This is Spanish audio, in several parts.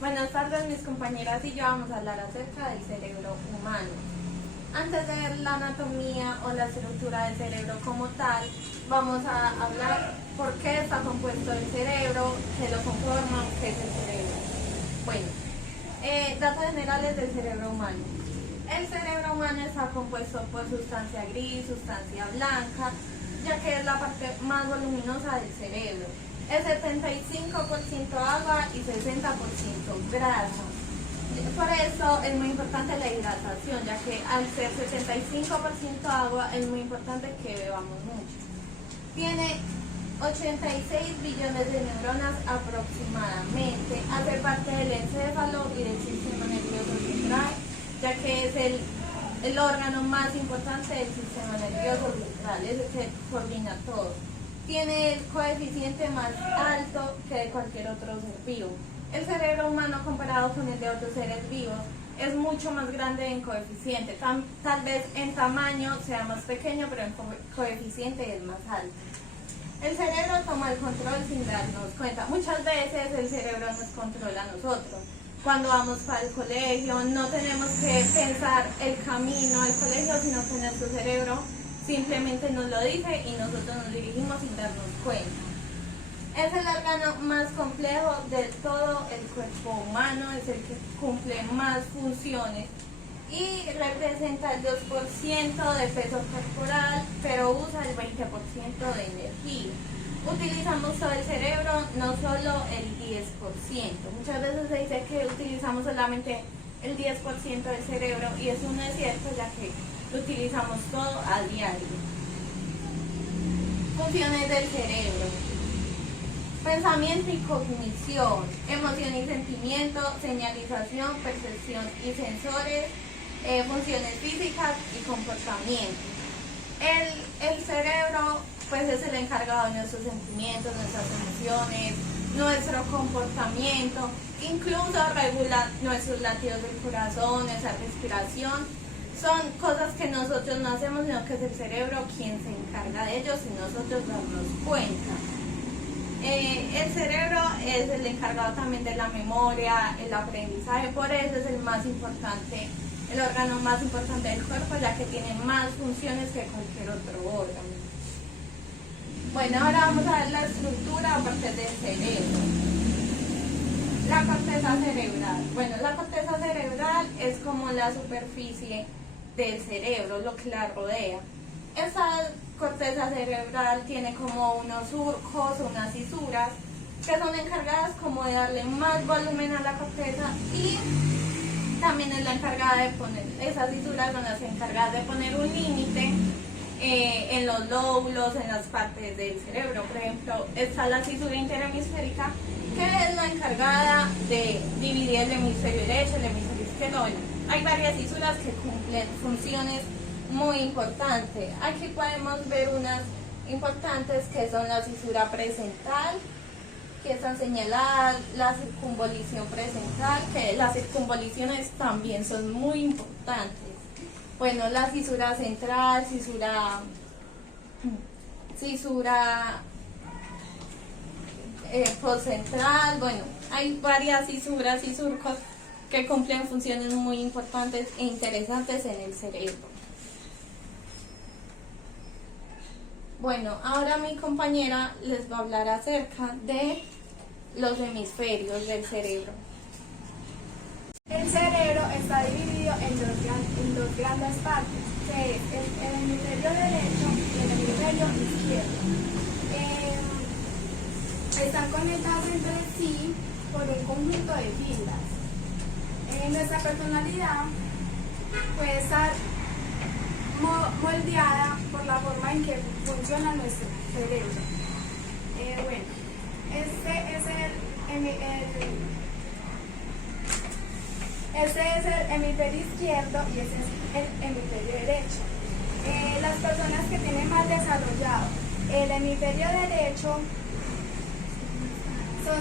Buenas tardes, mis compañeras y yo vamos a hablar acerca del cerebro humano. Antes de ver la anatomía o la estructura del cerebro como tal, vamos a hablar por qué está compuesto el cerebro, qué lo conforma, qué es el cerebro. Bueno, datos generales del cerebro humano. El cerebro humano está compuesto por sustancia gris, sustancia blanca, ya que es la parte más voluminosa del cerebro. Es 75% agua y 60% grasa. Por eso es muy importante la hidratación, ya que al ser 75% agua es muy importante que bebamos mucho. Tiene 86 billones de neuronas aproximadamente. Hace parte del encéfalo y del sistema nervioso central, ya que es el órgano más importante del sistema nervioso central, es el que coordina todo. Tiene el coeficiente más alto que de cualquier otro ser vivo. El cerebro humano comparado con el de otros seres vivos es mucho más grande en coeficiente. Tal vez en tamaño sea más pequeño, pero en coeficiente es más alto. El cerebro toma el control sin darnos cuenta. Muchas veces el cerebro nos controla a nosotros. Cuando vamos para el colegio no tenemos que pensar el camino al colegio, sino que nuestro cerebro simplemente nos lo dice y nosotros nos dirigimos sin darnos cuenta. Es el órgano más complejo de todo el cuerpo humano, es el que cumple más funciones y representa el 2% de peso corporal, pero usa el 20% de energía. Utilizamos todo el cerebro, no solo el 10%. Muchas veces se dice que utilizamos solamente el 10% del cerebro y eso no es cierto, ya que lo utilizamos todo a diario. Funciones del cerebro: pensamiento y cognición, emoción y sentimiento, señalización, percepción y sensores, funciones físicas y comportamiento. El cerebro pues es el encargado de nuestros sentimientos, nuestras emociones, nuestro comportamiento, incluso regula nuestros latidos del corazón, nuestra respiración. Son cosas que nosotros no hacemos, sino que es el cerebro quien se encarga de ellos sin nosotros darnos cuenta. El cerebro es el encargado también de la memoria, el aprendizaje, por eso es el más importante, el órgano más importante del cuerpo, ya que tiene más funciones que cualquier otro órgano. Bueno, ahora vamos a ver la estructura a partir del cerebro. La corteza cerebral. Bueno, la corteza cerebral es como la superficie del cerebro, lo que la rodea. Esa corteza cerebral tiene como unos surcos, unas fisuras, que son encargadas como de darle más volumen a la corteza y también es la encargada de poner, esas fisuras son las encargadas de poner un límite en los lóbulos, en las partes del cerebro. Por ejemplo, está la fisura interhemisférica, que es la encargada de dividir el hemisferio derecho, el hemisferio izquierdo. Bueno, hay varias fisuras que cumplen funciones muy importantes. Aquí podemos ver unas importantes que son la fisura presental, que están señaladas, la circunvolución presental, que las circunvoluciones también son muy importantes. Bueno, la fisura central, fisura postcentral. Bueno, hay varias fisuras y surcos que cumplen funciones muy importantes e interesantes en el cerebro. Bueno, ahora mi compañera les va a hablar acerca de los hemisferios del cerebro. El cerebro está dividido en dos grandes partes, que es el hemisferio derecho y el hemisferio izquierdo. Están conectados entre sí por un conjunto de fibras. Nuestra personalidad puede estar moldeada por la forma en que funciona nuestro cerebro. Bueno, este es el hemisferio izquierdo y ese es el hemisferio derecho. Las personas que tienen más desarrollado el hemisferio derecho son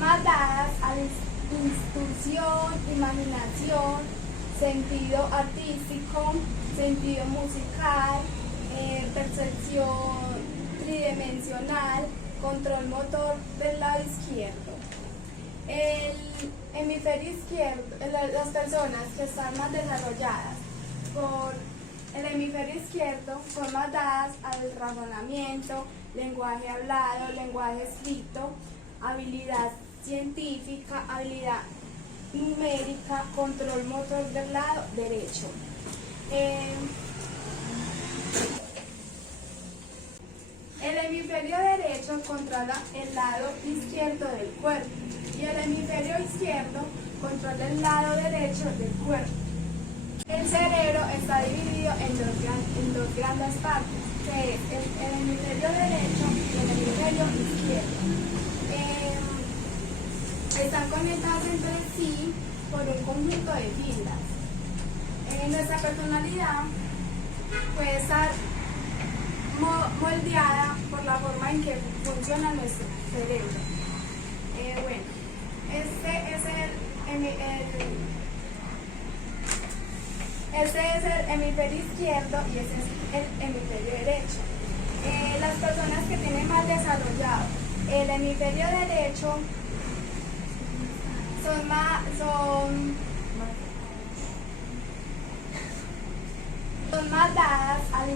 más dadas a la intuición, imaginación, sentido artístico, sentido musical, percepción tridimensional, control motor del lado izquierdo. El hemisferio izquierdo, las personas que están más desarrolladas por el hemisferio izquierdo son más dadas al razonamiento, lenguaje hablado, lenguaje escrito, habilidad científica, habilidad numérica, control motor del lado derecho. El hemisferio derecho controla el lado izquierdo del cuerpo y el hemisferio izquierdo controla el lado derecho del cuerpo. El cerebro está dividido en dos grandes partes, que es el hemisferio derecho y el hemisferio izquierdo. Están conectados entre sí por un conjunto de fibras. Nuestra personalidad puede estar moldeada por la forma en que funciona nuestro cerebro. Este es el hemisferio izquierdo y ese es el hemisferio derecho. Las personas que tienen más desarrollado el hemisferio derecho son más dadas a la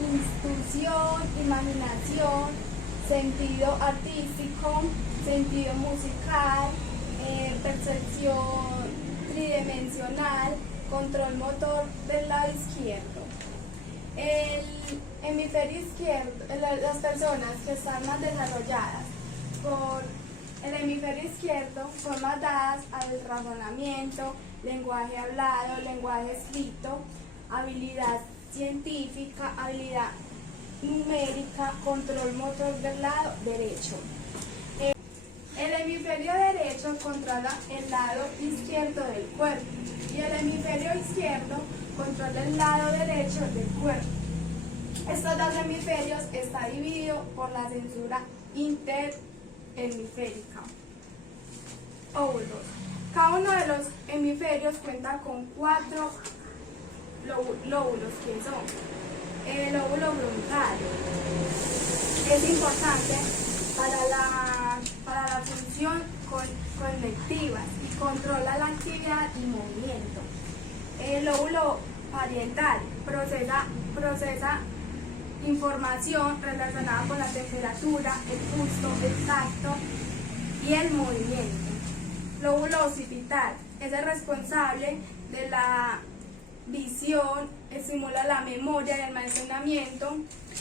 intuición, imaginación, sentido artístico, sentido musical, percepción tridimensional, control motor del lado izquierdo. El hemisferio izquierdo, las personas que están más desarrolladas por el hemisferio izquierdo son más dadas al razonamiento, lenguaje hablado, lenguaje escrito, habilidad científica, habilidad numérica, control motor del lado derecho. El hemisferio derecho controla el lado izquierdo del cuerpo y el hemisferio izquierdo controla el lado derecho del cuerpo. Estos dos hemisferios están divididos por la censura interhemisférica. Óvulos. Cada uno de los hemisferios cuenta con 4 lóbulos, que son el óvulo frontal. Es importante para la función conectiva y controla la actividad y movimiento. El lóbulo parietal procesa información relacionada con la temperatura, el gusto, el tacto y el movimiento. Lóbulo occipital es el responsable de la visión, estimula la memoria y el almacenamiento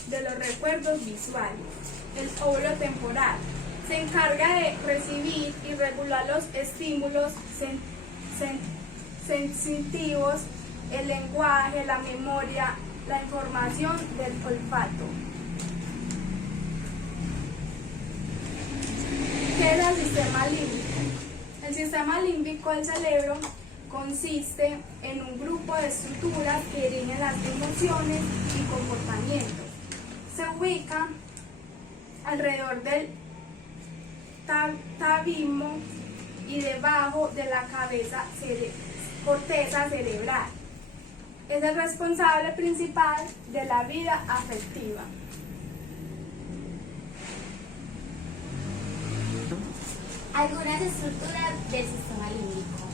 de los recuerdos visuales. El óvulo temporal se encarga de recibir y regular los estímulos sensitivos, el lenguaje, la memoria, la información del olfato. ¿Qué es el sistema límbico? El sistema límbico del cerebro consiste en un grupo de estructuras que dirigen las emociones y comportamientos. Se ubica alrededor del tabimo y debajo de la corteza cerebral. Es el responsable principal de la vida afectiva. Algunas estructuras del sistema límbico.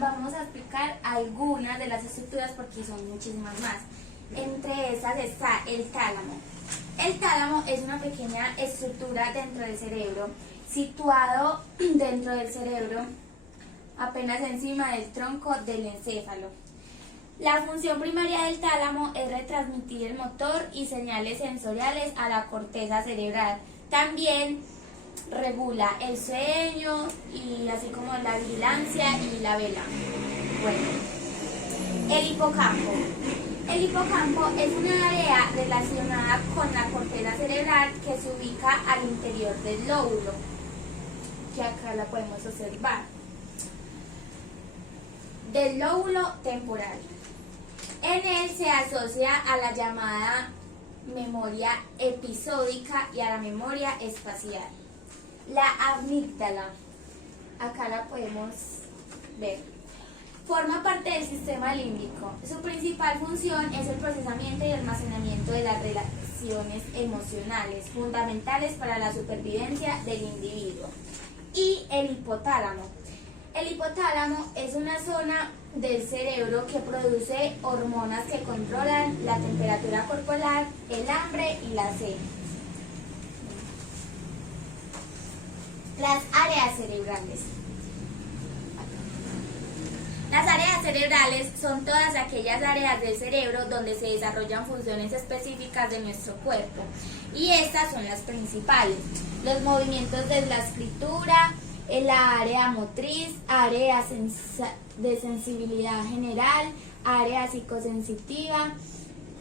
Vamos a explicar algunas de las estructuras porque son muchísimas más. Entre esas está el tálamo. El tálamo es una pequeña estructura dentro del cerebro, situado dentro del cerebro, apenas encima del tronco del encéfalo. La función primaria del tálamo es retransmitir el motor y señales sensoriales a la corteza cerebral. También regula el sueño y así como la vigilancia y la vela. Bueno, el hipocampo. El hipocampo es una área relacionada con la corteza cerebral que se ubica al interior del lóbulo, que acá la podemos observar, del lóbulo temporal. En él se asocia a la llamada memoria episódica y a la memoria espacial. La amígdala, acá la podemos ver. Forma parte del sistema límbico. Su principal función es el procesamiento y almacenamiento de las relaciones emocionales, fundamentales para la supervivencia del individuo. Y el hipotálamo. El hipotálamo es una zona del cerebro que produce hormonas que controlan la temperatura corporal, el hambre y la sed. Las áreas cerebrales. Las áreas cerebrales son todas aquellas áreas del cerebro donde se desarrollan funciones específicas de nuestro cuerpo. Y estas son las principales: los movimientos de la escritura, la área motriz, área de sensibilidad general, área psicosensitiva,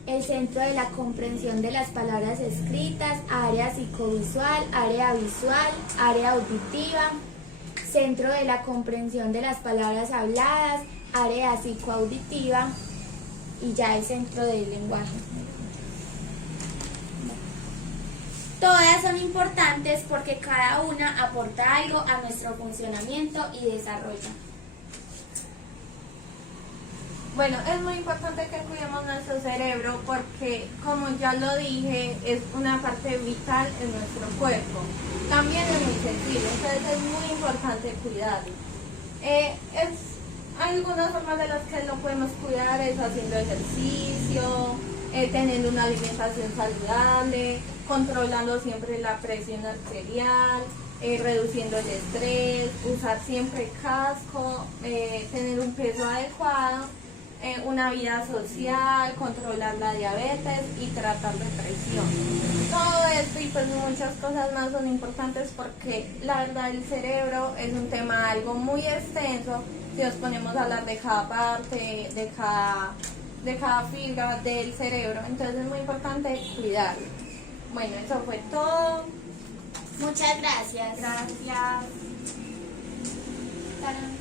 el centro de la comprensión de las palabras escritas, área psicovisual, área visual, área auditiva, centro de la comprensión de las palabras habladas, área psicoauditiva y ya el centro del lenguaje. Todas son importantes porque cada una aporta algo a nuestro funcionamiento y desarrollo. Bueno, es muy importante que cuidemos nuestro cerebro porque, como ya lo dije, es una parte vital en nuestro cuerpo. También es muy sensible, entonces es muy importante cuidarlo. Algunas formas de las que lo podemos cuidar es haciendo ejercicio, teniendo una alimentación saludable, controlando siempre la presión arterial, reduciendo el estrés, usar siempre casco, tener un peso adecuado, una vida social, controlar la diabetes y tratar depresión. Todo esto y pues muchas cosas más son importantes porque la verdad el cerebro es un tema algo muy extenso. Si nos ponemos a hablar de cada parte, de cada fibra del cerebro, entonces es muy importante cuidarlo. Bueno, eso fue todo. Muchas gracias. Gracias. Tarán.